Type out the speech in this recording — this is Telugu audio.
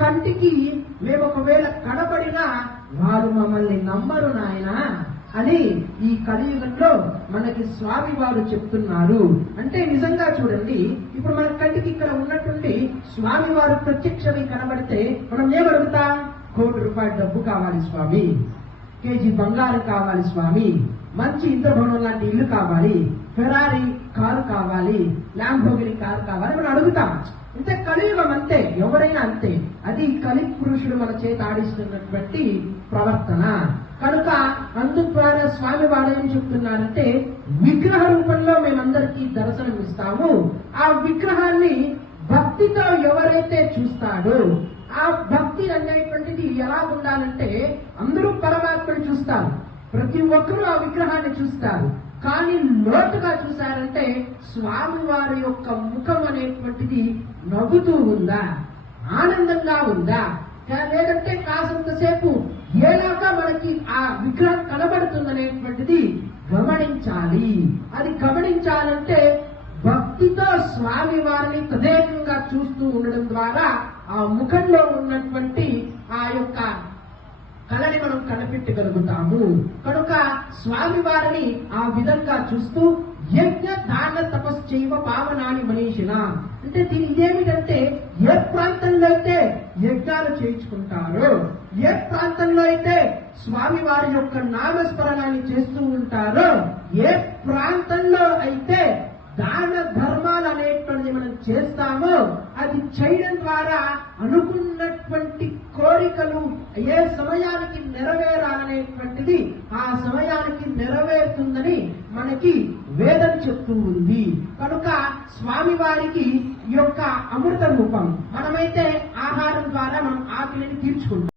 కంటికి మేము ఒకవేళ కనబడినా వారు మమ్మల్ని నమ్మరు నాయన అని ఈ కలియుగంలో మనకి స్వామి వారు చెప్తున్నారు. అంటే నిజంగా చూడండి, ఇప్పుడు మన కంటికి ఇక్కడ ఉన్నటువంటి స్వామి వారు ప్రత్యక్షమై కనబడితే మనం ఏమడుగుతాం? ₹1,00,00,000 డబ్బు కావాలి స్వామి, కేజీ బంగారం కావాలి స్వామి, మంచి ఇంద్రభవనం లాంటి ఇల్లు కావాలి, ఫెరారీ కారు కావాలి, ల్యాంబోర్గిని కారు కావాలి మనం అడుగుతాం. ఇంత కలియుగం అంతే, ఎవరైనా అంతే. అది కలి పురుషుడు మన చేత ఆడిస్తున్నటువంటి ప్రవర్తన. కనుక అందుద్వారా స్వామి వారు ఏం చెప్తున్నారంటే, విగ్రహ రూపంలో మేమందరికీ దర్శనం ఇస్తాము. ఆ విగ్రహాన్ని భక్తితో ఎవరైతే చూస్తాడో, ఆ భక్తి అనేటువంటిది ఎలా ఉండాలంటే, అందరూ పరమాత్మని చూస్తారు, ప్రతి ఒక్కరూ ఆ విగ్రహాన్ని చూస్తారు. కానీ లోతుగా చూశారంటే స్వామి వారి యొక్క ముఖం అనేటువంటిది నవ్వుతూ ఉందా, ఆనందంగా ఉందా, లేదంటే కాసంతసేపు ఏలాగా మనకి ఆ విగ్రహం కనబడుతుందనేటువంటిది గమనించాలి. అది గమనించాలంటే భక్తితో స్వామి వారిని తదేకంగా చూస్తూ ఉండడం ద్వారా ఆ ముఖంలో ఉన్నటువంటి ఆ యొక్క కళని మనం కనిపెట్టగలుగుతాము. కనుక స్వామి వారిని ఆ విధంగా చూస్తూ యజ్ఞ దాన తపస్సు చేయవ పావనాని మనీషిన అంటే దీని ఇదేమిటంటే, ఏ ప్రాంతంలో అయితే యజ్ఞాలు చేయించుకుంటారో, ఏ ప్రాంతంలో అయితే స్వామి వారి యొక్క నామస్మరణాన్ని చేస్తూ ఉంటారో, ఏ ప్రాంతంలో అయితే దాన ధర్మాలు అనేటువంటిది మనం చేస్తామో, అది చేయడం ద్వారా అనుకున్నటువంటి కోరికలు ఏ సమయానికి నెరవేరాలనేటువంటిది ఆ సమయానికి నెరవేరుతుందని మనకి వేదం చెప్తూ ఉంది. కనుక స్వామి వారికి ఈ యొక్క అమృత రూపం. మనమైతే ఆహారం ద్వారా మనం ఆకలిని తీర్చుకుంటాం.